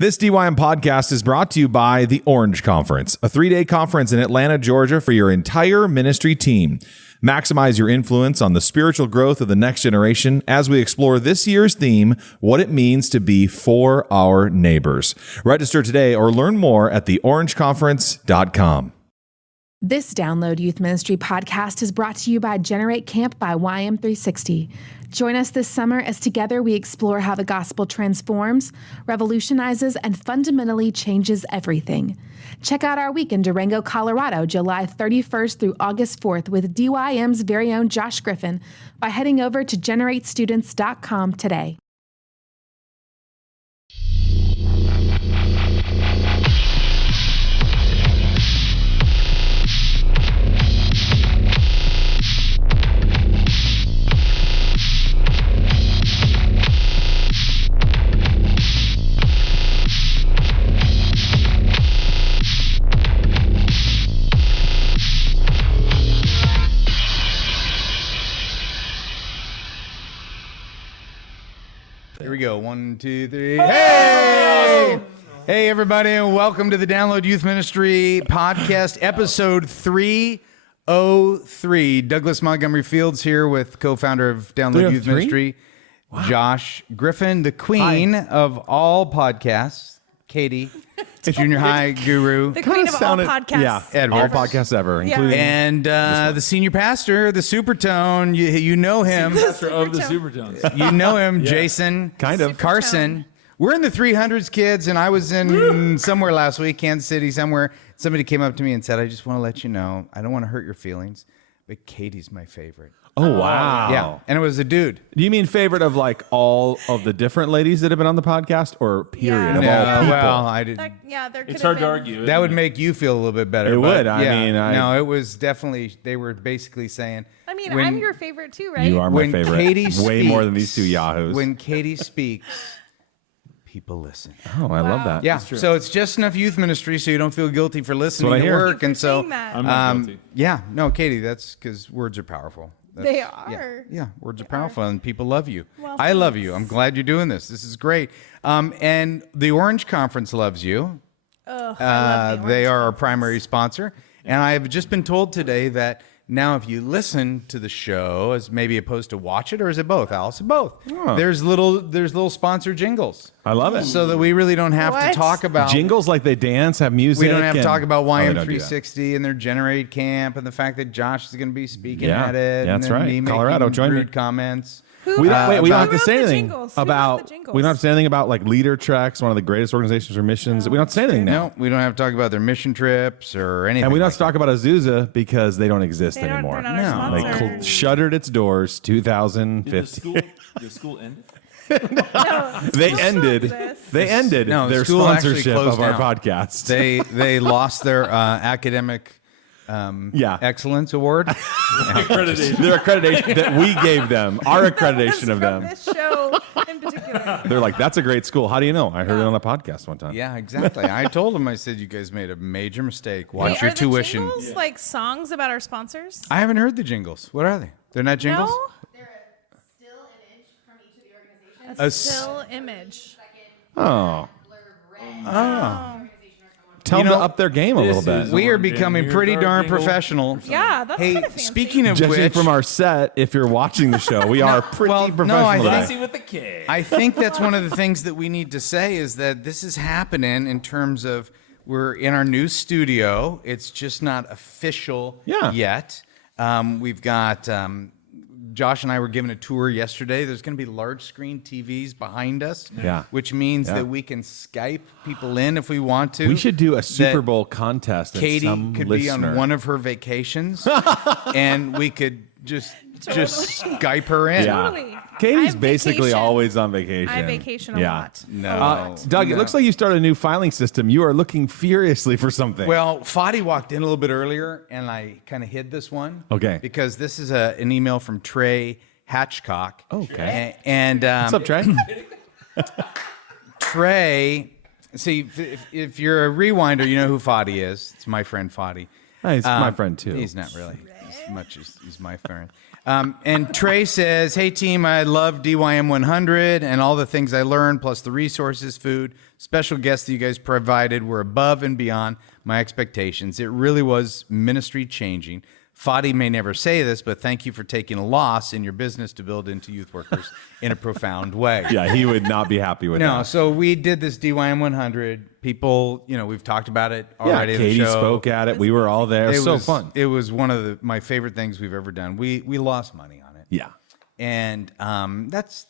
This DYM podcast is brought to you by the Orange Conference, a 3-day conference in Atlanta, Georgia for your entire ministry team. Maximize your influence on the spiritual growth of the next generation as we explore this year's theme, what it means to be for our neighbors. Register today or learn more at theorangeconference.com. This Download Youth Ministry podcast is brought to you by Generate Camp by YM360. Join us this summer as together we explore how the gospel transforms, revolutionizes, and fundamentally changes everything. Check out our week in Durango, Colorado, July 31st through August 4th with DYM's very own Josh Griffin by heading over to generatestudents.com today. Here we go. 1, 2, 3. Hey! Hey, everybody, and welcome to the Download Youth Ministry podcast, episode 303. Douglas Montgomery Fields here with co-founder of Download Youth Ministry, Josh Griffin, the queen of all podcasts, Katie, junior high guru. The queen of all podcasts. Yeah, Edward. all podcasts ever, including... And the senior pastor, the Supertone, you know him. Pastor of the Supertones. You know him, Jason. Kind of. Carson. We're in the 300s, kids, and I was in somewhere last week, Kansas City, somewhere. Somebody came up to me and said, I just want to let you know, I don't want to hurt your feelings, but Katie's my favorite. Oh, wow. Yeah, and it was a dude. Do you mean favorite of like all of the different ladies that have been on the podcast, or period of all people? Well, I did. It's hard to argue. That would make you feel a little bit better. It would. No, it was definitely, they were basically saying. I mean, I'm your favorite too, right? You are my When favorite. Katie Way speaks- more than these two yahoos. When Katie speaks, people listen. Oh, I love that. Yeah, so it's just enough youth ministry so you don't feel guilty for listening what I to hear. work. And so, saying that. I'm not guilty. yeah, no, Katie, that's because words are powerful. They Yeah, are. yeah, words are powerful and people love you. Well, I love you. thanks. I'm glad you're doing this. This is great. And the Orange Conference loves you. Ugh, I love the They Orange are our Conference. primary sponsor. And I have just been told today that now if you listen to the show as maybe opposed to watch it, or is it both, Alice? Both. Oh. There's little sponsor jingles. I love it. So that we really don't have to What? talk about Jingles like they dance, have music. We don't have to talk about Oh, they don't do that. YM360 and their Generate Camp and the fact that Josh is going to be speaking Yeah, at it. yeah, and that's then right. Me Colorado, making join me. rude comments. We don't, wait, we don't have to wrote say the anything jingles? Who wrote about. the jingles? We don't have to say anything about like Leader Treks, one of the greatest organizations or missions. We don't have to say anything now. No, we don't have to talk about their mission trips or anything. And we don't like have to talk about Azusa because they don't exist They don't- anymore. they're not our No. They sponsor. shuttered its doors Did the 2015. school, the school end? No, They school ended. still exists. They ended No, their school actually sponsorship closed of our down. podcast. They lost their academic Yeah. excellence award. Accreditation. Their accreditation that we gave them, our That was accreditation of from them. This show in particular. They're like, that's a great school. How do you know? I heard it on a podcast one time. Yeah, exactly. I told them, I said, you guys made a major mistake. Watch Wait, your are tuition. The jingles like songs about our sponsors? I haven't heard the jingles. What are they? They're not jingles? No. They're a still image from each of the organizations. A s- still image. Oh. Oh. Tell You them to know, up their game a little bit. We are One becoming here's pretty our darn jingle. professional. Yeah, that's Hey, kind of fancy. speaking of Judging which, from our set, if you're watching the show, we are pretty well, no, professional I today. think- Fancy with the K. I think that's one of the things that we need to say is that this is happening in terms of we're in our new studio. It's just not official yet. We've got Josh and I were given a tour yesterday. There's going to be large screen TVs behind us, which means that we can Skype people in if we want to. We should do a That Super Bowl contest. And Katie some could listener. be on one of her vacations, and we could just Skype her in. Yeah. Totally. Katie's I basically vacation. always on vacation. I vacation a lot. No, Doug, no. it looks like you started a new filing system. You are looking furiously for something. Well, Fadi walked in a little bit earlier, and I kind of hid this one. Okay. Because this is an email from Trey Hatchcock. Okay. And What's up, Trey? Trey, see, if you're a rewinder, you know who Fadi is. It's my friend Fadi. He's my friend, too. He's not really. as much as he's my friend. And Trey says, "Hey team, I love DYM 100 and all the things I learned, plus the resources, food, special guests that you guys provided were above and beyond my expectations. It really was ministry changing. Fadi may never say this, but thank you for taking a loss in your business to build into youth workers in a profound way." Yeah, he would not be happy with No, that. so we did this DYM 100. People, we've talked about it Yeah, already. in the Katie show. spoke at it. We were all there. It was so fun. It was one of my favorite things we've ever done. We lost money on it. Yeah. And that's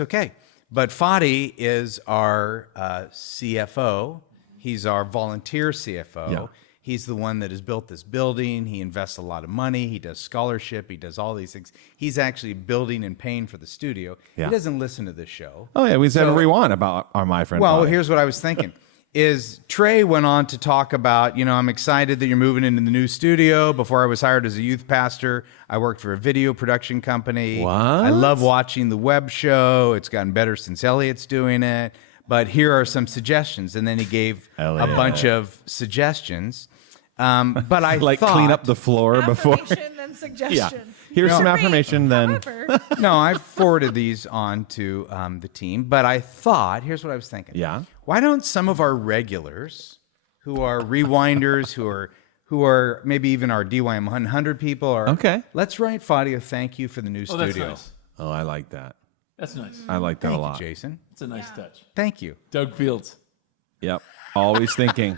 okay. But Fadi is our CFO. He's our volunteer CFO. Yeah. He's the one that has built this building. He invests a lot of money. He does scholarship. He does all these things. He's actually building and paying for the studio. Yeah. He doesn't listen to this show. Oh, yeah. We said So- whatever we want about our My Friend Well, Fadi. here's what I was thinking. Is Trey went on to talk about, I'm excited that you're moving into the new studio. Before I was hired as a youth pastor, I worked for a video production company. What? I love watching the web show. It's gotten better since Elliot's doing it. But here are some suggestions. And then he gave Elliot. a bunch of suggestions. But I like thought, clean up the floor before. Affirmation, then suggestion. Yeah. Here's some affirmation, then. However, No, I forwarded these on to the team. But I thought, here's what I was thinking. Yeah. Why don't some of our regulars, who are rewinders, who are maybe even our DYM 100 people, are Okay. Let's write Fadi a thank you for the new Oh, that's studio. nice. Oh, I like that. That's nice. I like that Thank a lot. you, Jason. It's a nice touch. Thank you. Doug Fields. Yep. Always thinking.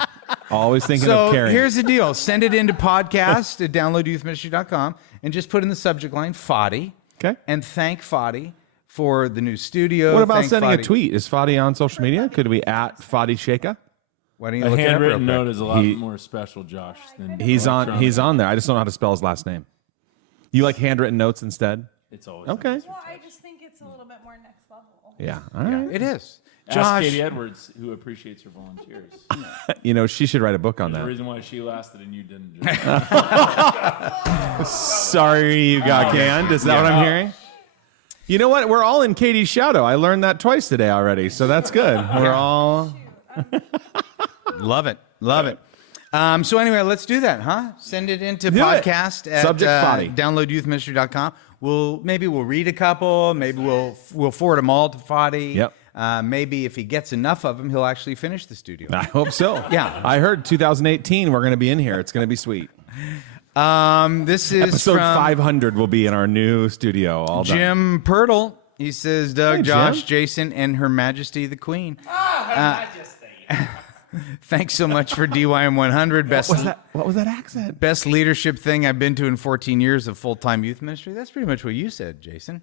Always thinking So of caring. here's the deal. Send it into podcast at downloadyouthministry.com and just put in the subject line Fadi. Okay. And thank Fadi for the new studio. What about Thank sending a Fadi. tweet? Is Fadi on social media? Could we at Fadi Sheka? Why don't you A look it up real handwritten quick? note is a lot He- more special, Josh, than He's electronic. on there. I just don't know how to spell his last name. You like handwritten notes instead? It's always Okay. well, I just think it's a little bit more next level. Yeah. All right. It is. Ask Josh, Katie Edwards, who appreciates her volunteers. She should write a book on The that. reason why she lasted and you didn't. Sorry you got canned. Is that what I'm hearing? You know what? We're all in Katie's shadow. I learned that twice today already, so that's good. We're all... love it. Love it. So anyway, let's do that, huh? Send it into Do it. podcast at Subject Fadi. downloadyouthministry.com. We'll read a couple. Maybe we'll forward them all to Fadi. Yep. Maybe if he gets enough of them, he'll actually finish the studio. I hope so. Yeah. I heard 2018 we're going to be in here. It's going to be sweet. This is Episode from 500 will be in our new studio. All done. Jim Pirtle. He says, Doug, Hey, Josh, Jim. Jason, and Her Majesty the Queen. Thanks so much for DYM 100. What was that accent? Best leadership thing I've been to in 14 years of full-time youth ministry. That's pretty much what you said, Jason.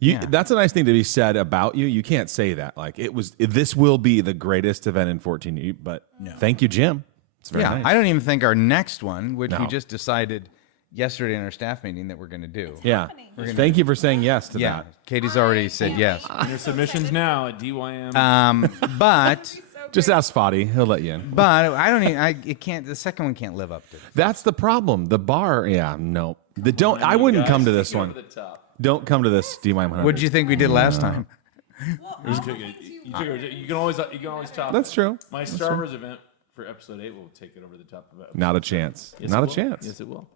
That's a nice thing to be said about you. You can't say that. Like this will be the greatest event in 14 years. But thank you, Jim. It's very nice. I don't even think our next one, which we No. just decided yesterday in our staff meeting that we're going to do. Yeah. Thank you for saying yes to Yeah, that. Katie's already said yes. Your submissions now at DYM. But Just ask Fadi. He'll let you in. I don't even. It can't. The second one can't live up to it. That's the problem. The bar. Yeah. No. I wouldn't come to this one. Over the top. Don't come to this DY 100. What did you think we did last time? You can always top. That's true. My Star Wars event for episode 8 will take it over the top of it. Not a chance. Yes, Not it a will. chance. Yes, it will.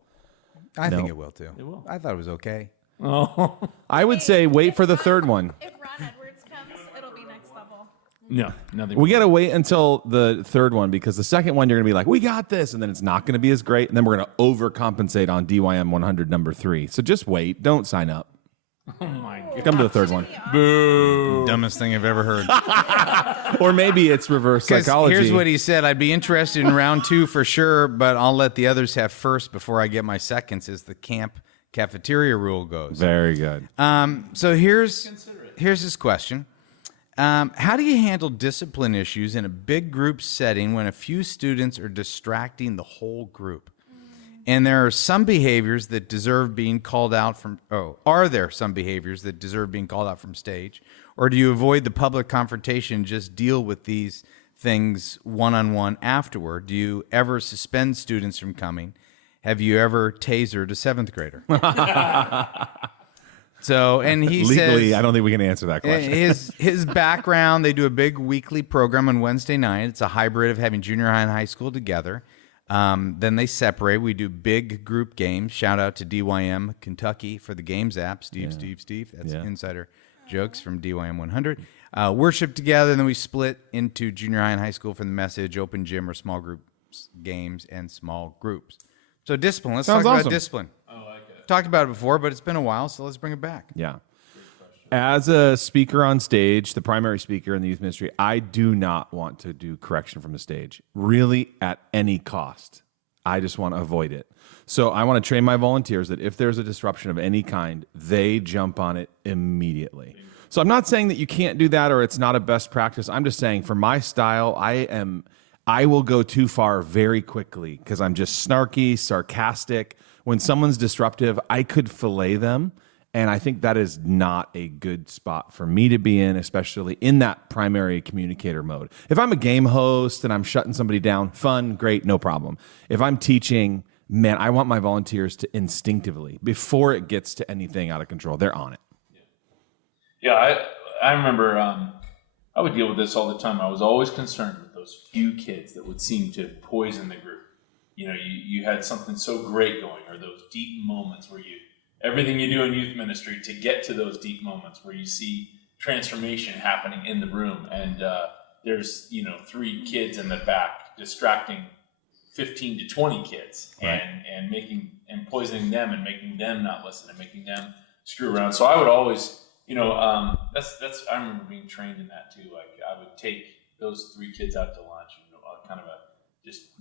I think No. it will too. It will. I thought it was okay. Oh I would say wait for the third one. If Ron Edwards comes, it'll be next level. no, nothing. We got to wait until the third one because the second one you're going to be like, we got this. And then it's not going to be as great. And then we're going to overcompensate on DYM 100 number 3. So just wait. Don't sign up. Oh my god. Come to the third one. Boo. Dumbest thing I've ever heard. Or maybe it's reverse 'Cause psychology. here's what he said. I'd be interested in round 2 for sure, but I'll let the others have first before I get my seconds, as the camp cafeteria rule goes. Very good. So here's his question. How do you handle discipline issues in a big group setting when a few students are distracting the whole group? And there are some behaviors that deserve being called out from. Are there some behaviors that deserve being called out from stage, or do you avoid the public confrontation and just deal with these things one-on-one afterward? Do you ever suspend students from coming? Have you ever tasered a 7th grader? So, and he Legally, says, I don't think we can answer that question. his background, they do a big weekly program on Wednesday night. It's a hybrid of having junior high and high school together. Then they separate. We do big group games. Shout out to DYM Kentucky for the games app. Steve. That's insider jokes from DYM 100. Worship together, and then we split into junior high and high school for the message, open gym or small group games, and small groups. So discipline. Let's talk about discipline. I like it. Talked about it before, but it's been a while, so let's bring it back. Yeah. As a speaker on stage, the primary speaker in the youth ministry, I do not want to do correction from the stage, really at any cost. I just want to avoid it. So I want to train my volunteers that if there's a disruption of any kind, they jump on it immediately. So I'm not saying that you can't do that or it's not a best practice. I'm just saying for my style, I will go too far very quickly because I'm just snarky, sarcastic. When someone's disruptive, I could fillet them. And I think that is not a good spot for me to be in, especially in that primary communicator mode. If I'm a game host and I'm shutting somebody down, fun, great, no problem. If I'm teaching, man, I want my volunteers to instinctively, before it gets to anything out of control, they're on it. Yeah, I remember I would deal with this all the time. I was always concerned with those few kids that would seem to poison the group. You know, you had something so great going, or those deep moments where everything you do in youth ministry to get to those deep moments where you see transformation happening in the room, and there's 3 kids in the back distracting 15 to 20 kids, right, and poisoning them and making them not listen and making them screw around. So I would always, that's I remember being trained in that too. Like I would take those 3 kids out to lunch, kind of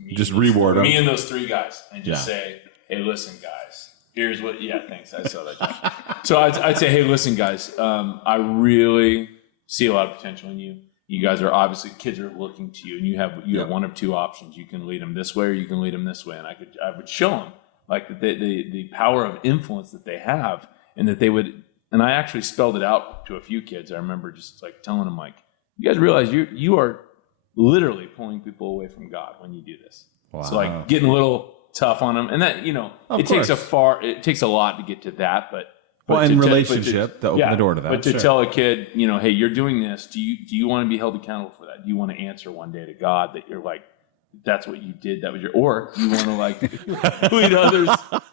just reward them, me and those 3 guys, and just say, hey, listen, guys. Here's what, thanks. I saw that, Josh. So I'd say, hey, listen, guys, I really see a lot of potential in you. You guys are obviously, kids are looking to you, and you have one of 2 options. You can lead them this way, or you can lead them this way. And I would show them like the power of influence that they have, and that they would. And I actually spelled it out to a few kids. I remember just like telling them, like, you guys realize you are literally pulling people away from God when you do this. Wow. So like getting a little tough on them, and that it takes a lot to get to that, but in relationship to open the door to that. But to tell a kid, hey, you're doing this. Do you want to be held accountable for that? Do you want to answer one day to God that you're like, that's what you did, that was or you want to like lead others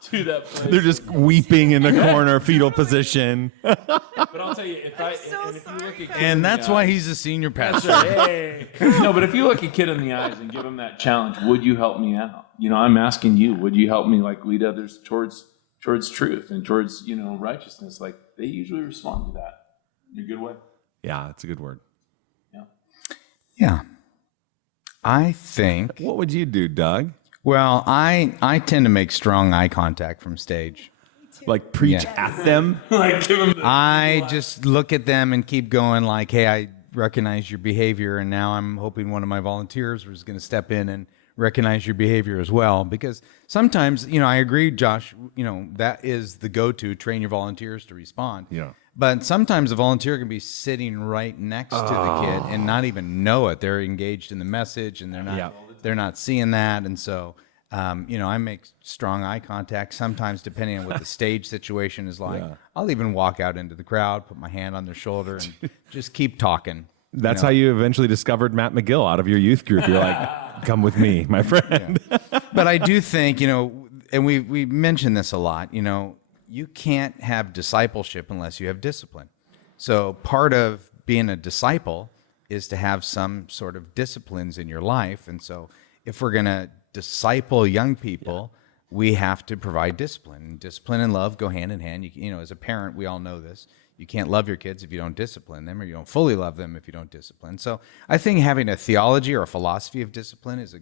to that place? They're just weeping in the corner, fetal position. But I'll tell you, if you look at and that's why he's a senior pastor. Hey. No, but if you look a kid in the eyes and give him that challenge, would you help me out? I'm asking you, would you help me like lead others towards truth and towards righteousness? Like they usually respond to that in a good way. Yeah, that's a good word. Yeah. I think. What would you do, Doug? Well, I tend to make strong eye contact from stage. Like preach at them? Like give them I just look at them and keep going like, hey, I recognize your behavior, and now I'm hoping one of my volunteers was going to step in and recognize your behavior as well. Because sometimes, I agree, Josh, that is the go-to, train your volunteers to respond. Yeah. But sometimes a volunteer can be sitting right next to the kid and not even know it. They're engaged in the message, and they're not seeing that. And so, I make strong eye contact sometimes, depending on what the stage situation is like. Yeah. I'll even walk out into the crowd, put my hand on their shoulder, and just keep talking. That's how you eventually discovered Matt McGill out of your youth group. You're like, come with me, my friend. Yeah. But I do think, and we mention this a lot, you can't have discipleship unless you have discipline. So part of being a disciple is to have some sort of disciplines in your life. And so if we're going to disciple young people, we have to provide discipline. Discipline and love go hand in hand. As a parent, we all know this. You can't love your kids if you don't discipline them, or you don't fully love them if you don't discipline. So I think having a theology or a philosophy of discipline is a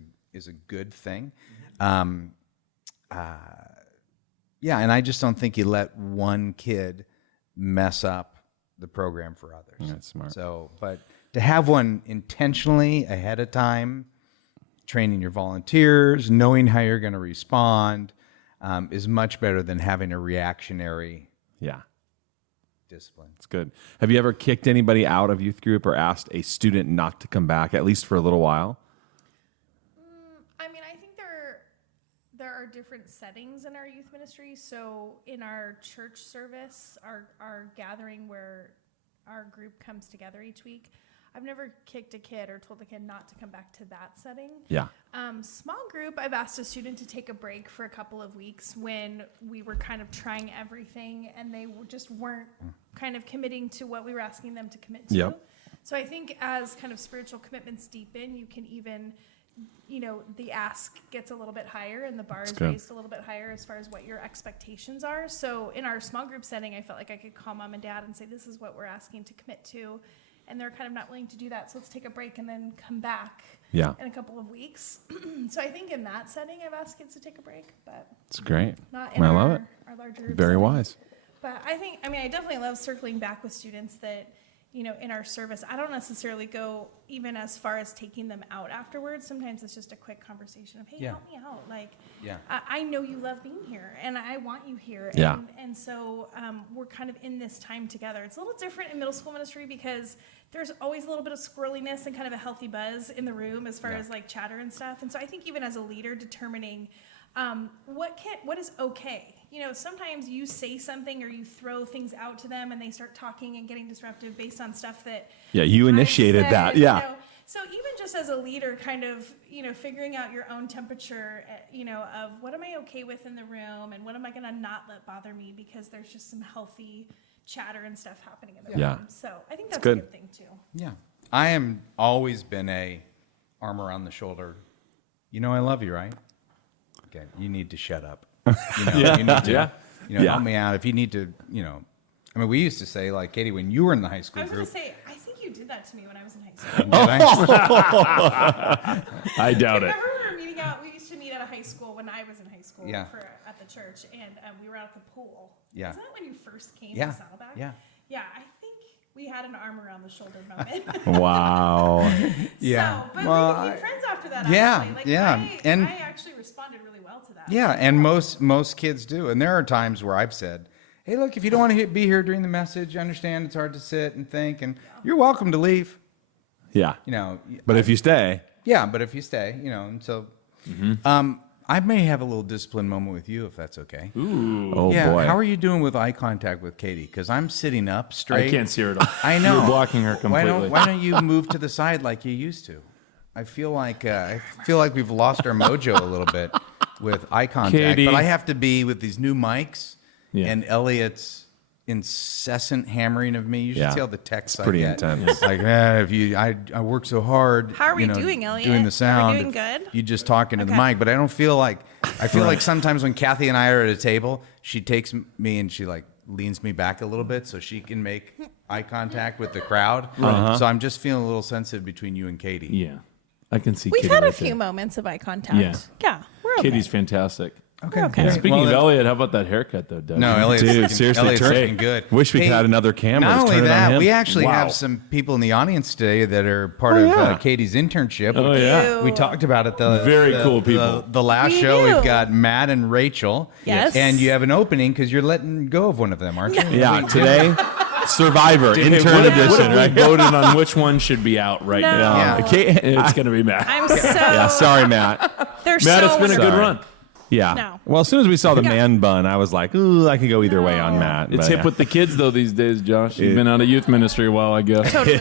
good thing. And I just don't think you let one kid mess up the program for others. That's smart. So, but to have one intentionally ahead of time, training your volunteers, knowing how you're going to respond, is much better than having a reactionary discipline. It's good. Have you ever kicked anybody out of youth group or asked a student not to come back, at least for a little while? I think there are different settings in our youth ministry. So in our church service, our gathering where our group comes together each week, I've never kicked a kid or told a kid not to come back to that setting. Yeah. Small group, I've asked a student to take a break for a couple of weeks when we were kind of trying everything and they just weren't kind of committing to what we were asking them to commit to. Yep. So I think as kind of spiritual commitments deepen, you can even, the ask gets a little bit higher and the bar is raised a little bit higher as far as what your expectations are. So in our small group setting, I felt like I could call mom and dad and say, this is what we're asking to commit to. And they're kind of not willing to do that. So let's take a break and then come back in a couple of weeks. So I think in that setting, I've asked kids to take a break, but It's great. not in I love it. our larger group Very setting. wise. But I definitely love circling back with students that, in our service, I don't necessarily go even as far as taking them out afterwards. Sometimes it's just a quick conversation of, hey, help me out. Like, I know you love being here and I want you here. Yeah. And so we're kind of in this time together. It's a little different in middle school ministry because there's always a little bit of squirreliness and kind of a healthy buzz in the room as far as like chatter and stuff. And so I think even as a leader, determining what is okay. Sometimes you say something or you throw things out to them and they start talking and getting disruptive based on stuff that you initiated said, that. Yeah. So even just as a leader, kind of, figuring out your own temperature, of what am I okay with in the room and what am I going to not let bother me because there's just some healthy chatter and stuff happening in the room. So I think that's a good thing too. Yeah. I am always been a arm around the shoulder. I love you, right? Okay. You need to shut up. You need to, help me out. If you need to, we used to say, like, Katie, when you were in the high school I was group. going to say, I think you did that to me when I was in high school. I doubt it. I remember we were meeting out. We used to meet at a high school when I was in high school at the church, and we were out at the pool. Yeah. Wasn't that when you first came Yeah. to Saddleback? Yeah. Yeah, I think we had an arm around the shoulder moment. Wow. Yeah. So, but Well, we became friends after that. yeah, Actually. and I actually responded really well to that. Yeah, and most kids do. And there are times where I've said, hey, look, if you don't want to be here during the message, I understand it's hard to sit and think, and you're welcome to leave. Yeah. But if you stay. Yeah, but if you stay, and so I may have a little discipline moment with you if that's okay. Ooh. Oh, Yeah, boy. how are you doing with eye contact with Katie? Because I'm sitting up straight. I can't see her at all. I know. You're blocking her completely. Why don't you move to the side like you used to? I feel like we've lost our mojo a little bit with eye contact. Katie. But I have to be with these new mics Yeah. and Elliot's incessant hammering of me. You should see all the texts I pretty get. intense. Like, I work so hard. How are we doing, Elliot? Doing Are we the sound. doing good? You just talking to the Okay. mic, but I don't feel like. I feel like sometimes when Kathy and I are at a table, she takes me and she like leans me back a little bit so she can make eye contact with the crowd. So I'm just feeling a little sensitive between you and Katie. Yeah. I can see We've Katie had a right few there. moments of eye contact. Yeah. Yeah, we're okay. Katie's fantastic. Okay. Okay. Yeah. Speaking of Elliot, how about that haircut, though, Doug? No, Elliot's Dude, looking- seriously, Elliot's turn- looking good. Wish we Hey, had another camera. Not Just only turn it on that, him. we actually Wow. have some people in the audience today that are part of yeah. Katie's internship. Oh, yeah. We talked about it. The Very the- cool people. The last We show, do. we've got Matt and Rachel. Yes. And you have an opening because you're letting go of one of them, aren't you? Yeah, today, Survivor, Hey, intern what edition, if right? we voted on which one should be out right No. now? Yeah. Okay. It's going to be Matt. I'm so. Yeah, sorry, Matt. They're Matt, so it's been a good wonderful. run. Yeah. No. Well, as soon as we saw the man bun, I was like, ooh, I could go either way on Matt. It's but, hip with the kids, though, these days, Josh. You've been out of youth ministry a while, I guess. Totally.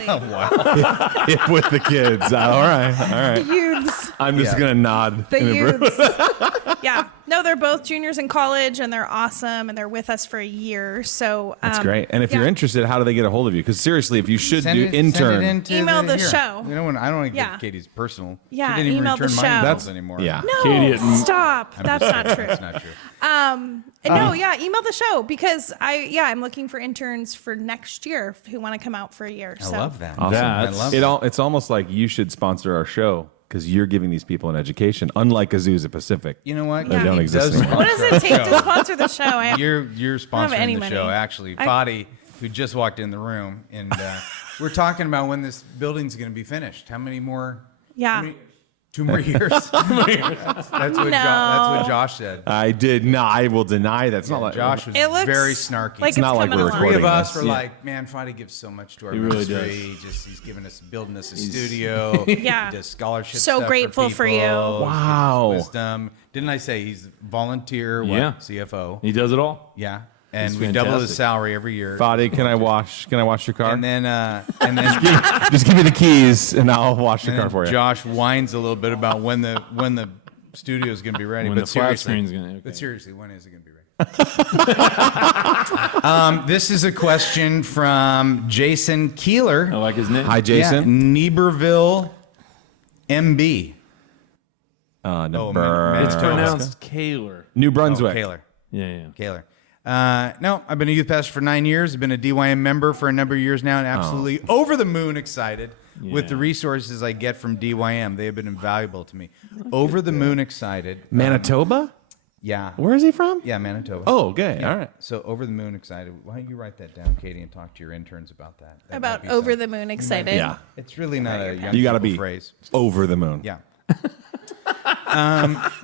hip with the kids. All right. Youths. I'm just going to nod. The in youths. Yeah. No, they're both juniors in college, and they're awesome, and they're with us for a year. So That's great. And if yeah. you're interested, how do they get a hold of you? Because seriously, if you should Send do it intern. into Email the here. show. You know when I don't want to Yeah. give Katie's personal. Yeah, She didn't even email the return my show. emails That's- anymore. yeah. No, Katie at- stop. That's not true. That's not true. No, yeah, email the show because I'm looking for interns for next year who want to come out for a year. I So love that. Awesome. I That's- love It it's almost like you should sponsor our show because you're giving these people an education, unlike Azusa Pacific. You know what? They don't Katie exist does anymore. what does it take to sponsor the show? You're have sponsoring any the money. show, actually. Fadi, who just walked in the room, and we're talking about when this building's going to be finished. How many more? Yeah. 2 more years. That's what Josh said. I did not. I will deny that's not like Josh was It looks very snarky. like It's not like coming we're along. Three of recording us this. were Yeah. like, man, Fadi gives so much to our He really ministry. He's giving us, building us a studio. Yeah. He does scholarship So stuff grateful for people, you. Wow. Wisdom. Didn't I say he's volunteer? What? Yeah. CFO. He does it all. Yeah. and He's we double his fantastic. salary every year. Fadi, can I wash your car? And then Just give me the keys, and I'll wash the car for you. Josh whines a little bit about when the studio is going to be ready. When but the flat seriously, screen's gonna- okay. But seriously, when is it going to be ready? This is a question from Jason Keeler. I like his name. Hi, Jason. Yeah, Nieberville, MB. It's Manitoba. pronounced Kaler. New Brunswick. Kaler. Yeah. Kaler. No, I've been a youth pastor for 9 years. I've been a DYM member for a number of years now, and absolutely over the moon excited with the resources I get from DYM. They have been invaluable to me. Over the moon excited. Manitoba? Yeah. Where is he from? Yeah, Manitoba. Oh, okay. Yeah. All right. So over the moon excited. Why don't you write that down, Katie, and talk to your interns about that? That might About be over some- the moon excited. Yeah. It's really not a young You got to people be phrase. over the moon. Yeah.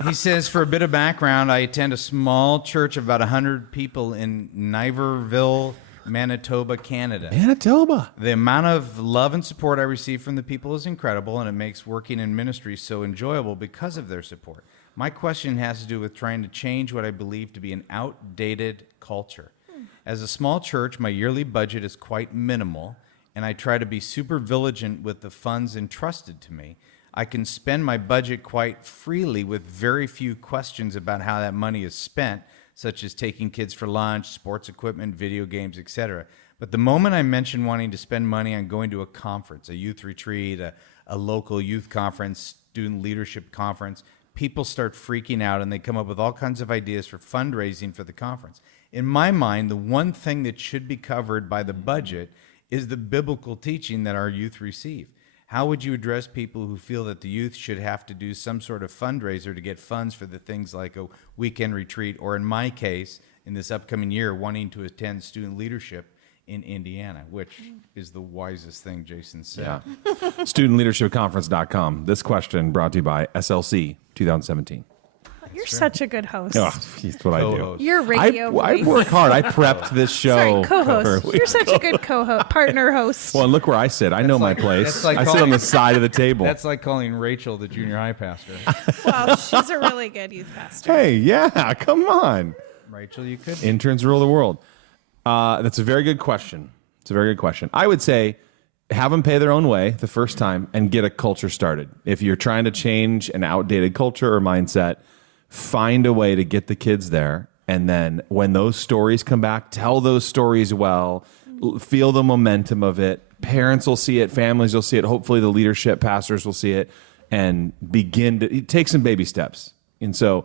He says, for a bit of background, I attend a small church of about 100 people in Niverville, Manitoba, Canada. Manitoba. The amount of love and support I receive from the people is incredible, and it makes working in ministry so enjoyable because of their support. My question has to do with trying to change what I believe to be an outdated culture. As a small church, my yearly budget is quite minimal, and I try to be super vigilant with the funds entrusted to me. I can spend my budget quite freely with very few questions about how that money is spent, such as taking kids for lunch, sports equipment, video games, etc. But the moment I mention wanting to spend money on going to a conference, a youth retreat, a local youth conference, student leadership conference, people start freaking out and they come up with all kinds of ideas for fundraising for the conference. In my mind, the one thing that should be covered by the budget is the biblical teaching that our youth receive. How would you address people who feel that the youth should have to do some sort of fundraiser to get funds for the things like a weekend retreat, or in my case, in this upcoming year, wanting to attend student leadership in Indiana, which is the wisest thing Jason said. Yeah. StudentLeadershipConference.com. This question brought to you by SLC 2017. You're such a good host. Oh, that's what I do. Co-host. You're radio I voice. work hard. I prepped this show. Sorry, for a co-host. week. You're such a good co-host, partner host. Well, and look where I sit. I know my place. that's like I sit on calling- the side of the table. That's like calling Rachel the junior high pastor. Well, she's a really good youth pastor. Hey, yeah, come on. Rachel, you could. Interns rule the world. That's a very good question. It's a very good question. I would say have them pay their own way the first time and get a culture started. If you're trying to change an outdated culture or mindset, find a way to get the kids there. And then when those stories come back, tell those stories well, feel the momentum of it. Parents will see it, families will see it. Hopefully the leadership, pastors will see it, and begin to take some baby steps. And so,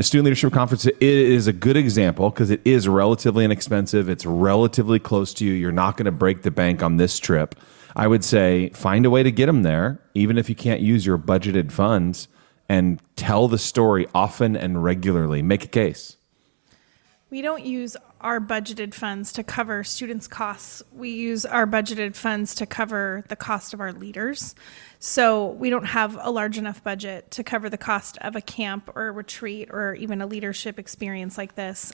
Student Leadership Conference is a good example because it is relatively inexpensive. It's relatively close to you. You're not going to break the bank on this trip. I would say find a way to get them there, even if you can't use your budgeted funds, and tell the story often and regularly. Make a case. We don't use our budgeted funds to cover students' costs. We use our budgeted funds to cover the cost of our leaders. So we don't have a large enough budget to cover the cost of a camp or a retreat or even a leadership experience like this.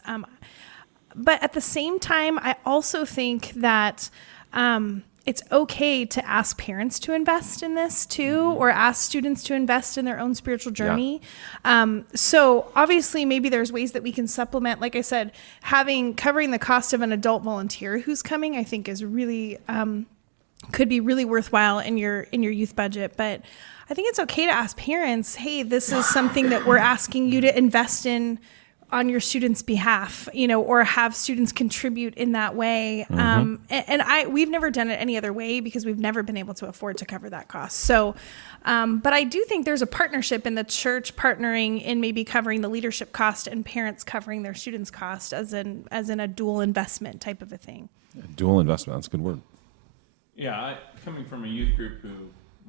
But at the same time, I also think that it's okay to ask parents to invest in this too, or ask students to invest in their own spiritual journey. So obviously maybe there's ways that we can supplement. Like I said, covering the cost of an adult volunteer who's coming, I think is really, could be really worthwhile in your youth budget. But I think it's okay to ask parents, hey, this is something that we're asking you to invest in on your students' behalf, or have students contribute in that way. We've never done it any other way because we've never been able to afford to cover that cost. So, but I do think there's a partnership in the church partnering in maybe covering the leadership cost and parents covering their students' cost as in a dual investment type of a thing. Dual investment. That's a good word. Yeah, coming from a youth group who,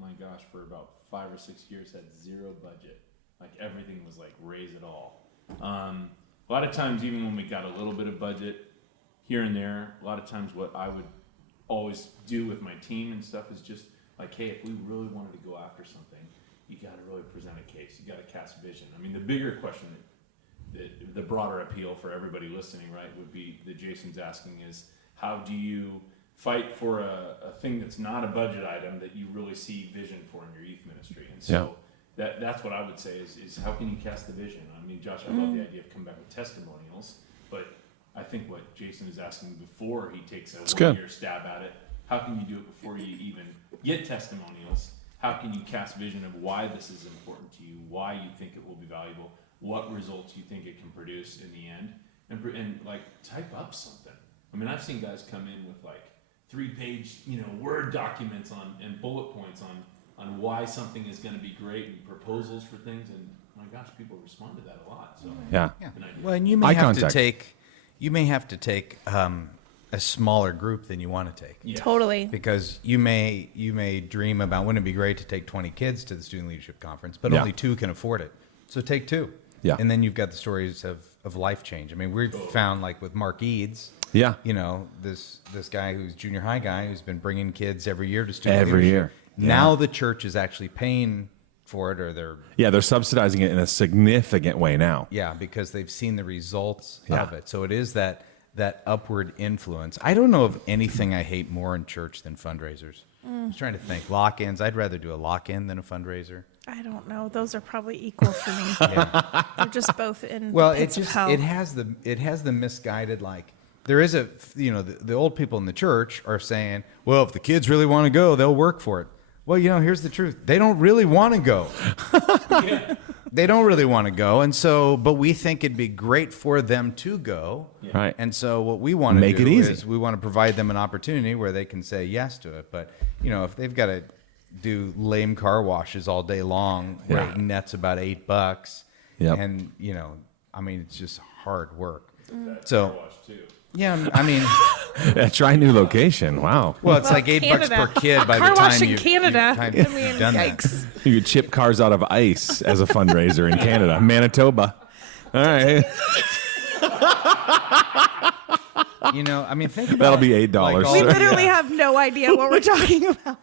my gosh, for about 5 or 6 years had zero budget. Like everything was like raise it all. A lot of times, even when we got a little bit of budget here and there, a lot of times what I would always do with my team and stuff is just like, hey, if we really wanted to go after something, you got to really present a case. You got to cast vision. I mean, the bigger question, the broader appeal for everybody listening, right, would be that Jason's asking is, how do you fight for a thing that's not a budget item that you really see vision for in your youth ministry? And so that's what I would say is how can you cast the vision? I mean, Josh, I love the idea of coming back with testimonials, but I think what Jason is asking before he takes a good. 1 year stab at it, how can you do it before you even get testimonials? How can you cast vision of why this is important to you, why you think it will be valuable, what results you think it can produce in the end, and like type up something. I mean, I've seen guys come in with like 3-page, Word documents and bullet points on why something is going to be great and proposals for things, and my gosh, people respond to that a lot. So Yeah. Well, and you may have to take a smaller group than you want to take. Yes. Totally. Because you may dream about, wouldn't it be great to take 20 kids to the Student Leadership Conference, but Yeah. only 2 can afford it. So take 2. Yeah. And then you've got the stories of life change. I mean, we've found, like with Mark Eads, Yeah. this guy who's junior high guy who's been bringing kids every year to Student Every Leadership. year. Yeah. Now the church is actually paying for it, or they're subsidizing it in a significant way now. because they've seen the results Yeah. of it. So it is that upward influence. I don't know of anything I hate more in church than fundraisers. I was trying to think. Lock-ins. I'd rather do a lock-in than a fundraiser. I don't know. Those are probably equal for me. Yeah. They're just both in Well, the pits of hell. it has the misguided, like, there is the old people in the church are saying, well, if the kids really want to go, they'll work for it. Well, here's the truth. They don't really want to go. They don't really want to go. And so, but we think it'd be great for them to go. Right. And so what we want to Make do it easy. is we want to provide them an opportunity where they can say yes to it. But, if they've got to do lame car washes all day long, Yeah. rating nets about $8, Yep. and, it's just hard work. That So- car wash too. Yeah, I mean, Yeah, try new location. Wow. well, it's like $8 Canada. per kid by Car the wash time in you Canada. time I you've mean, done that. yikes. You could chip cars out of ice as a fundraiser in Canada, Manitoba. All right. Think about That'll be $8. all We Sure. literally have no idea what we're talking about.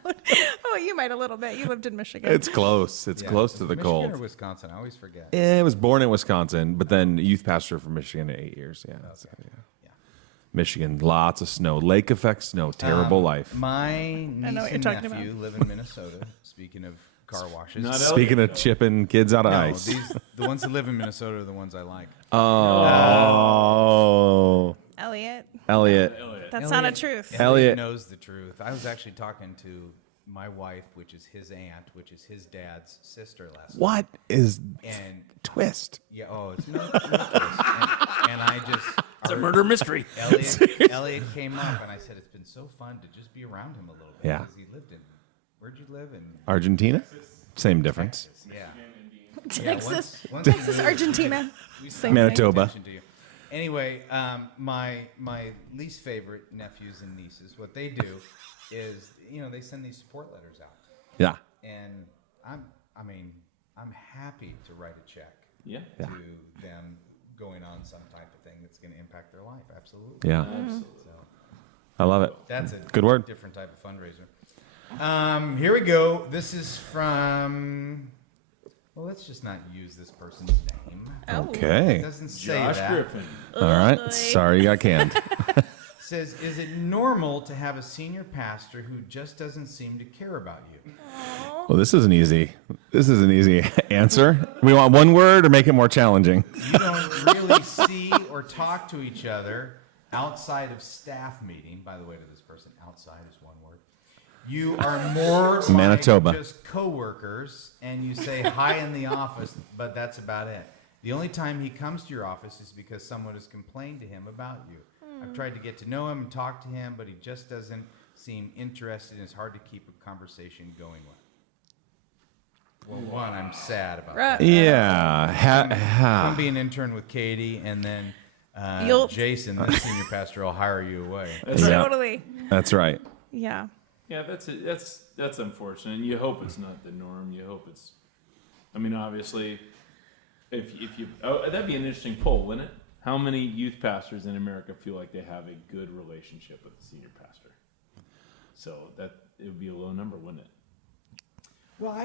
Oh, you might a little bit. You lived in Michigan. It's close. It's Yeah. close to the Michigan cold. or Wisconsin? I always forget. I was born in Wisconsin, but then youth pastor for Michigan at 8 years. Yeah. So, yeah. Yeah. Michigan, lots of snow. Lake effect snow. Terrible life. My niece know what you're and talking nephew about. live in Minnesota. Speaking of car washes, Not Speaking of chipping kids out of no, ice. the ones that live in Minnesota are the ones I like. Oh. Elliot. Elliot. That's not a truth. Elliot. knows the truth. I was actually talking to my wife, which is his aunt, which is his dad's sister last night. What is And twist? yeah, it's no twist. And I just It's a murder mystery. Elliot came up, and I said it's been so fun to just be around him a little bit. Yeah. Because he lived in, where'd you live in? Argentina? Same difference. Yeah. Texas. Once Texas, Argentina. Same Manitoba. attention to you. Anyway, my least favorite nephews and nieces, what they do is, they send these support letters out, Yeah. and I'm happy to write a check Yeah. to them going on some type of thing that's going to impact their life. Absolutely. Yeah. Absolutely. So I love it. that's a Good word. different type of fundraiser. Here we go. This is from. Well, let's just not use this person's name. Okay. It doesn't say Josh that. Griffin. All right. Sorry you got canned. Says, is it normal to have a senior pastor who just doesn't seem to care about you? Well, this is an easy answer. We want one word or make it more challenging. You don't really see or talk to each other outside of staff meeting. By the way, to this person, outside is one word. You are more like Manitoba. just coworkers, and you say hi in the office, but that's about it. The only time he comes to your office is because someone has complained to him about you. I've tried to get to know him and talk to him, but he just doesn't seem interested, and it's hard to keep a conversation going with. Well, one, I'm sad about that. Yeah. I'm being an intern with Katie, and then You'll- Jason, the senior pastor, will hire you away. Yeah. Totally. That's right. Yeah. Yeah, that's unfortunate. And you hope it's not the norm. You hope it's. I mean, obviously, if you that'd be an interesting poll, wouldn't it? How many youth pastors in America feel like they have a good relationship with the senior pastor? So that it would be a low number, wouldn't it? Well,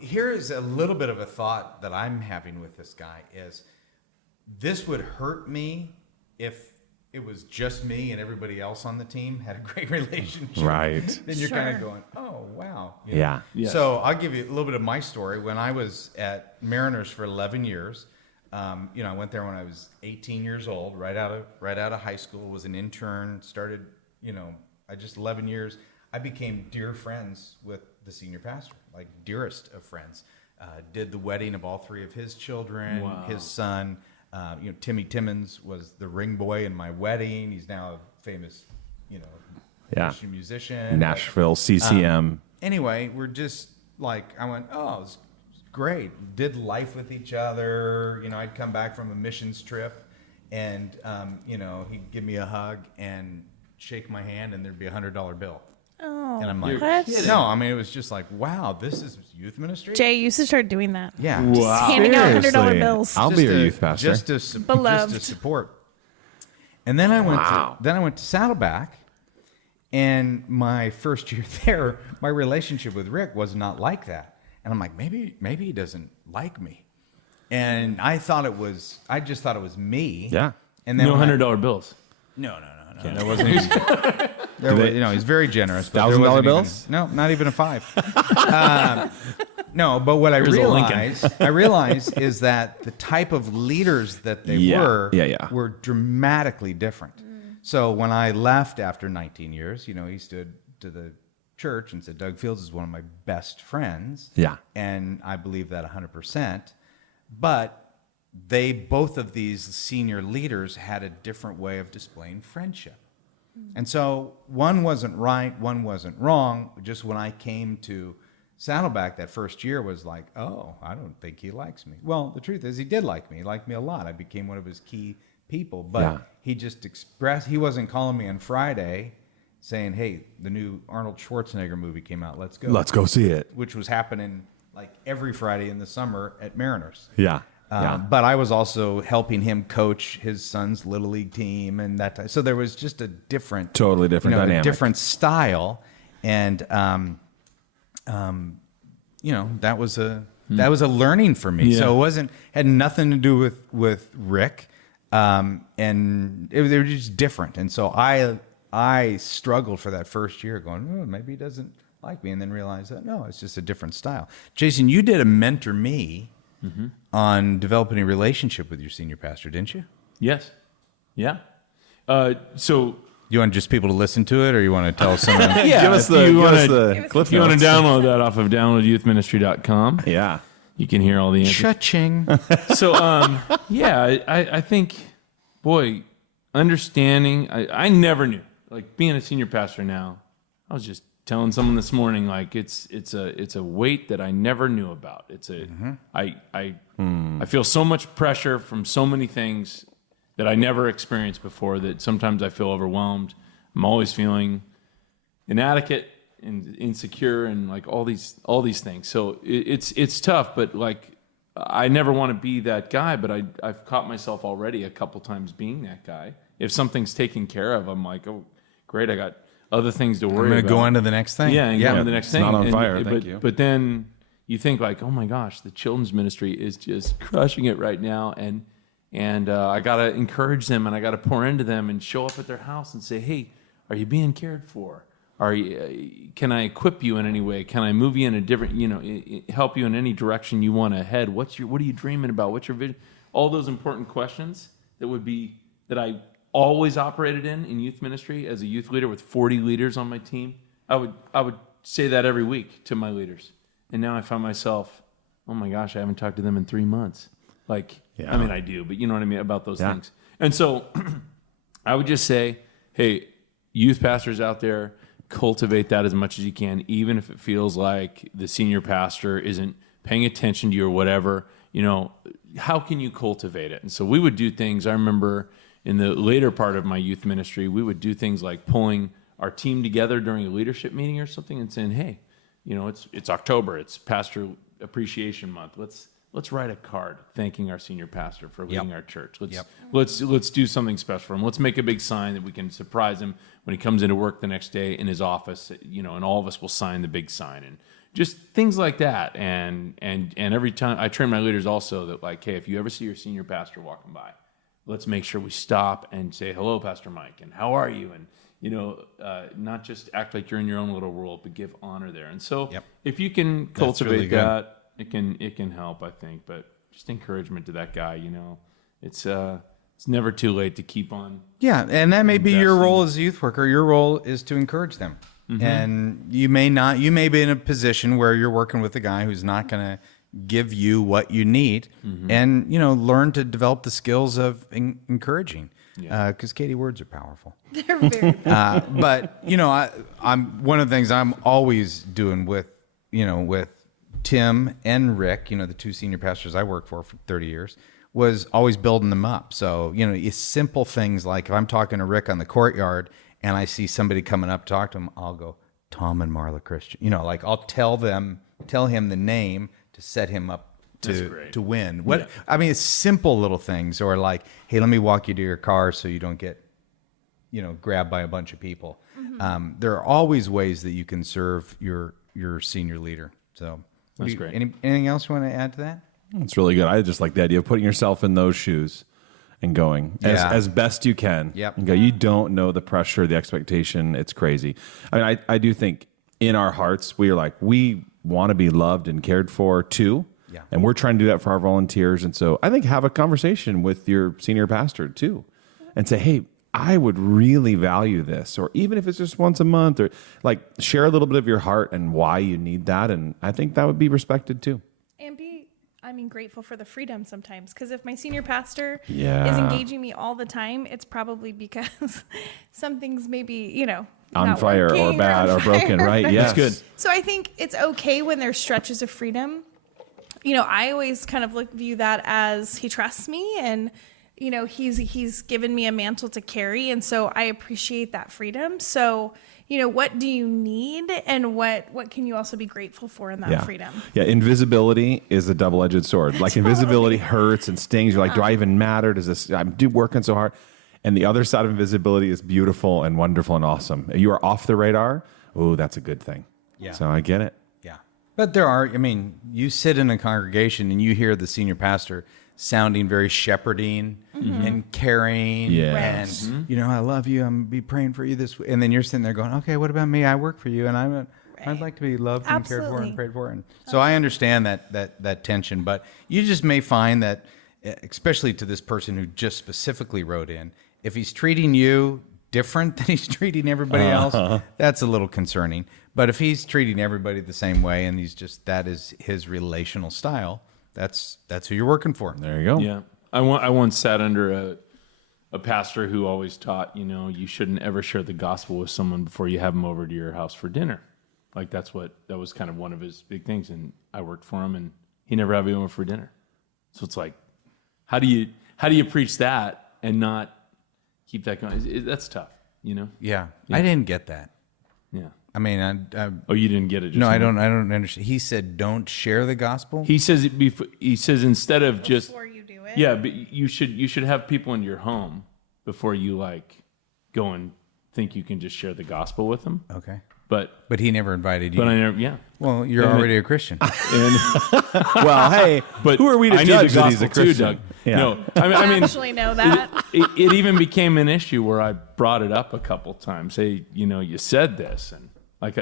here is a little bit of a thought that I'm having with this guy is this would hurt me if it was just me and everybody else on the team had a great relationship. Right. Then you're kind of Sure. going, oh, wow. You know? Yeah. Yes. So I'll give you a little bit of my story. When I was at Mariners for 11 years, I went there when I was 18 years old, right out of high school, was an intern, started, I just 11 years. I became dear friends with the senior pastor, like dearest of friends. Did the wedding of all three of his children, his son. Timmy Timmons was the ring boy in my wedding. He's now a famous, Christian musician. Nashville, CCM. Anyway, we're just like, I went, oh, it's great. Did life with each other. I'd come back from a missions trip and, he'd give me a hug and shake my hand and there'd be $100 bill. Oh, and I'm like, what? No, it was just like, wow, this is youth ministry. Jay used to start doing that. Yeah. Just handing out $100 bills. I'll be your youth pastor. Just to support. And then I went to Saddleback, and my first year there, my relationship with Rick was not like that. And I'm like, maybe he doesn't like me. And I just thought it was me. Yeah. And then no $100 bills. No. That wasn't even. He's very generous. $1,000 bills? No, not even a $5. No, but what I realized is that the type of leaders that they were dramatically different. So when I left after 19 years, he stood to the church and said, Doug Fields is one of my best friends. Yeah. And I believe that 100%. But both of these senior leaders had a different way of displaying friendship. And so one wasn't right, one wasn't wrong. Just when I came to Saddleback that first year was like, oh, I don't think he likes me. Well, the truth is he did like me. He liked me a lot. I became one of his key people. But he just he wasn't calling me on Friday saying, hey, the new Arnold Schwarzenegger movie came out. Let's go. Let's go see it. Which was happening like every Friday in the summer at Mariners. Yeah. But I was also helping him coach his son's little league team and that type. So there was just a totally different dynamic, a different style, and that was a learning for me. Yeah. So it had nothing to do with Rick, and they were just different. And so I struggled for that first year, going, oh, maybe he doesn't like me, and then realized that no, it's just a different style. Jason, you did a mentor me. Mm-hmm. On developing a relationship with your senior pastor, didn't you? Yes. Yeah. So you want just people to listen to it, or you want to tell someone? Give us the clip. If you want to download that off of downloadyouthministry.com. Yeah. You can hear all the answers. Cha-ching. So, I think, boy, understanding, I never knew. Like, being a senior pastor now, I was just telling someone this morning, like, it's a weight that I never knew about. I feel so much pressure from so many things that I never experienced before that sometimes I feel overwhelmed. I'm always feeling inadequate and insecure and like all these things. So it's tough, but like I never want to be that guy, but I've caught myself already a couple times being that guy. If something's taken care of, I'm like, oh, great, I got other things to worry about. I'm going to go on to the next thing. Yeah, go on to the next thing. Not on fire, thank you. But then you think like, oh my gosh, the children's ministry is just crushing it right now, and I got to encourage them, and I got to pour into them, and show up at their house and say, hey, are you being cared for? Can I equip you in any way? Can I move you in a different, help you in any direction you want to head? What are you dreaming about? What's your vision? All those important questions that I always operated in youth ministry as a youth leader with 40 leaders on my team. I would say that every week to my leaders. And now I find myself, oh my gosh, I haven't talked to them in 3 months. Like, I mean, I do, but you know what I mean about those things. And so I would just say, hey, youth pastors out there, cultivate that as much as you can, even if it feels like the senior pastor isn't paying attention to you or whatever. How can you cultivate it? And so we would do things. I remember in the later part of my youth ministry, we would do things like pulling our team together during a leadership meeting or something and saying, hey, it's October, it's Pastor Appreciation Month. Let's write a card thanking our senior pastor for leading our church. Let's do something special for him. Let's make a big sign that we can surprise him when he comes into work the next day in his office, and all of us will sign the big sign, and just things like that. And every time I train my leaders also that, like, hey, if you ever see your senior pastor walking by, let's make sure we stop and say, hello, Pastor Mike, and how are you? And, not just act like you're in your own little world, but give honor there. And so if you can cultivate that, it can help, I think. But just encouragement to that guy. It's never too late to keep on. Yeah, and that may be your investing. role as a youth worker. Your role is to encourage them. And you may be in a position where you're working with a guy who's not going to give you what you need, and learn to develop the skills of encouraging. Because Katie, words are powerful. They're very But I'm one of the things I'm always doing with Tim and Rick, the two senior pastors I worked for 30 years, was always building them up. So it's simple things like if I'm talking to Rick on the courtyard and I see somebody coming up to talk to him, I'll go, Tom and Marla Christian. I'll tell him the name to set him up to win. I mean, it's simple little things, or like, hey, let me walk you to your car so you don't get grabbed by a bunch of people. There are always ways that you can serve your senior leader. So that's great. Anything else you want to add to that? It's really good. I just like the idea of putting yourself in those shoes and going as best you can. Yep. And go, you don't know the pressure, the expectation. It's crazy. I mean, I do think in our hearts, we are like, we want to be loved and cared for too. Yeah. And we're trying to do that for our volunteers. And so I think have a conversation with your senior pastor too and say, hey, I would really value this, or even if it's just once a month, or like share a little bit of your heart and why you need that. And I think that would be respected too. and grateful for the freedom sometimes, because if my senior pastor Yeah. is engaging me all the time, it's probably because something's maybe On not fire or working bad on or broken, fire. right? Yes. That's good. So I think it's okay when there's stretches of freedom. I always kind of view that as he trusts me, and he's given me a mantle to carry, and so I appreciate that freedom. So what do you need, and what can you also be grateful for in that freedom? Yeah, invisibility is a double-edged sword. Like invisibility hurts and stings. You're like, do I even matter? I'm working so hard. And the other side of invisibility is beautiful and wonderful and awesome. You are off the radar. Oh, that's a good thing. Yeah. So I get it. Yeah. But you sit in a congregation and you hear the senior pastor sounding very shepherding and caring. Yes. And, I love you. I'm going to be praying for you this week. And then you're sitting there going, okay, what about me? I work for you, and I'd like to be loved and cared for and prayed for. And so I understand that tension, but you just may find that, especially to this person who just specifically wrote in, if he's treating you different than he's treating everybody else, that's a little concerning. But if he's treating everybody the same way and that is his relational style, that's who you're working for. There you go. Yeah. I once sat under a pastor who always taught, you shouldn't ever share the gospel with someone before you have them over to your house for dinner. Like that was kind of one of his big things. And I worked for him, and he never had me over for dinner. So it's like, how do you preach that and not keep that going? That's tough, Yeah. I didn't get that. Yeah. I mean, Oh, you didn't get it? Just no, I don't understand. He said, don't share the gospel. He says instead of just Before you do it. yeah, but you should have people in your home before you go and think you can just share the gospel with them. Okay. But But he never invited you. I never, yeah. Well, you're already a Christian. Well, hey, But who are we to I judge need the that he's a gospel Christian? too, Doug. Yeah. No, I mean, Actually know that. it even became an issue where I brought it up a couple times. Hey, you said this, and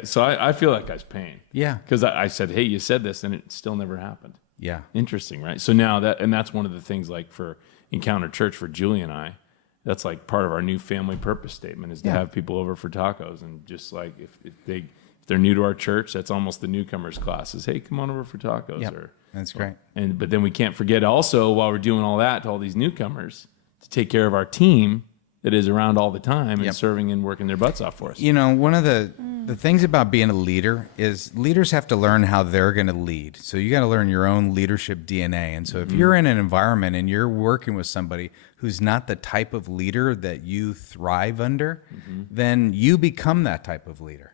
so I feel like I was paying. Yeah. Because I said, hey, you said this, and it still never happened. Yeah. Interesting, right? So now that's one of the things for Encounter Church for Julie and I. That's part of our new family purpose statement is to have people over for tacos, and just if they're new to our church, that's almost the newcomers class. Is hey, come on over for tacos. Yep. That's great. But then we can't forget also while we're doing all that to all these newcomers to take care of our team that is around all the time and serving and working their butts off for us. One of the things about being a leader is leaders have to learn how they're going to lead. So you got to learn your own leadership DNA. And so if you're in an environment and you're working with somebody who's not the type of leader that you thrive under, then you become that type of leader.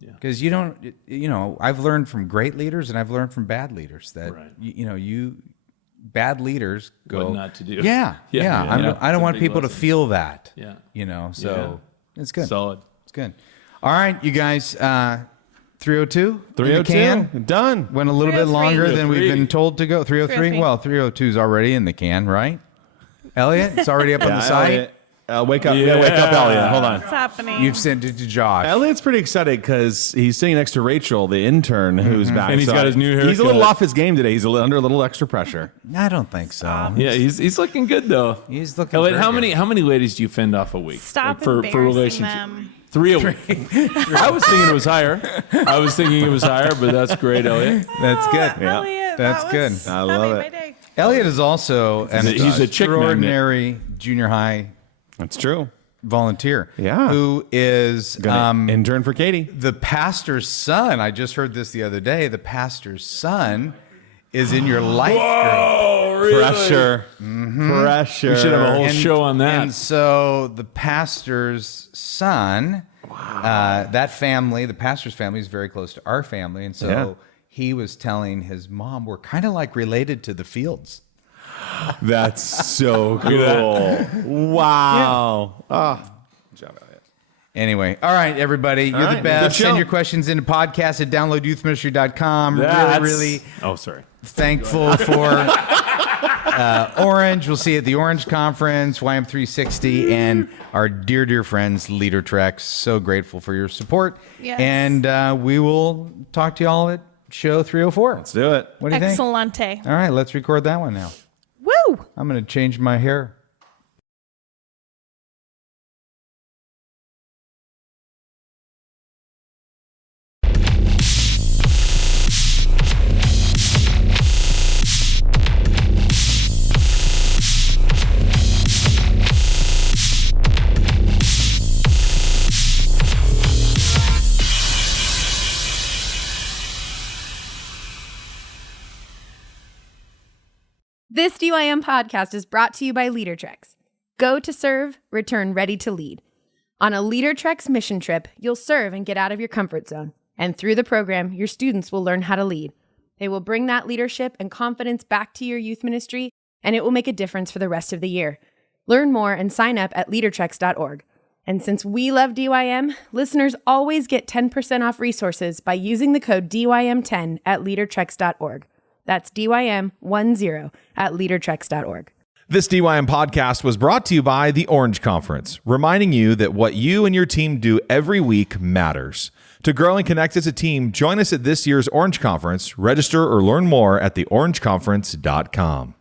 Because you don't, I've learned from great leaders and I've learned from bad leaders that, bad leaders go. What not to do. Yeah. I don't want people to feel that. Yeah. So it's good. Solid. It's good. All right, you guys, 302? 302. Done. Went a little bit 303. longer than we've been told to go. 303? 303. Well, 302 is already in the can, right? Elliot, it's already up on the site. Elliot. Wake up, wake up, Elliot. Hold on. What's happening? You've sent it to Josh. Elliot's pretty excited because he's sitting next to Rachel, the intern, who's back. And he's got his new haircut. He's a little off his game today. He's under a little extra pressure. I don't think so. Yeah, he's looking good though. He's looking Elliot, very how many ladies do you fend off a week? Stop for embarrassing relationship? them. 3 a week. I was thinking it was higher. But that's great, Elliot. That's good. Yeah. Elliot, That's that good. was- I that love made it. my day. Elliot is also an He's a chick extraordinary junior high That's true. volunteer. Yeah. Who is Intern for Katie. the pastor's son. I just heard this the other day. The pastor's son is in your life group. Oh, really? Pressure. Pressure. We should have a whole show on that. And so the pastor's son, that family, the pastor's family is very close to our family. And so he was telling his mom, we're kind of like related to the Fields. That's so cool. Wow. Oh. Good job, Elliot. Anyway, all right, everybody. You're the right, best. good show. Send your questions into podcast at downloadyouthministry.com. Really Oh, sorry. thankful for Orange. We'll see you at the Orange Conference, YM360, and our dear, dear friends, Leader Trek. So grateful for your support. Yes. And we will talk to y'all at show 304. Let's do it. What do you think? Excellente. All right, let's record that one now. Woo! I'm going to change my hair. This DYM podcast is brought to you by LeaderTrex. Go to serve, return ready to lead. On a LeaderTrex mission trip, you'll serve and get out of your comfort zone. And through the program, your students will learn how to lead. They will bring that leadership and confidence back to your youth ministry, and it will make a difference for the rest of the year. Learn more and sign up at leadertrex.org. And since we love DYM, listeners always get 10% off resources by using the code DYM10 at leadertrex.org. That's DYM10 at leadertrex.org. This DYM podcast was brought to you by the Orange Conference, reminding you that what you and your team do every week matters. To grow and connect as a team, join us at this year's Orange Conference. Register or learn more at theorangeconference.com.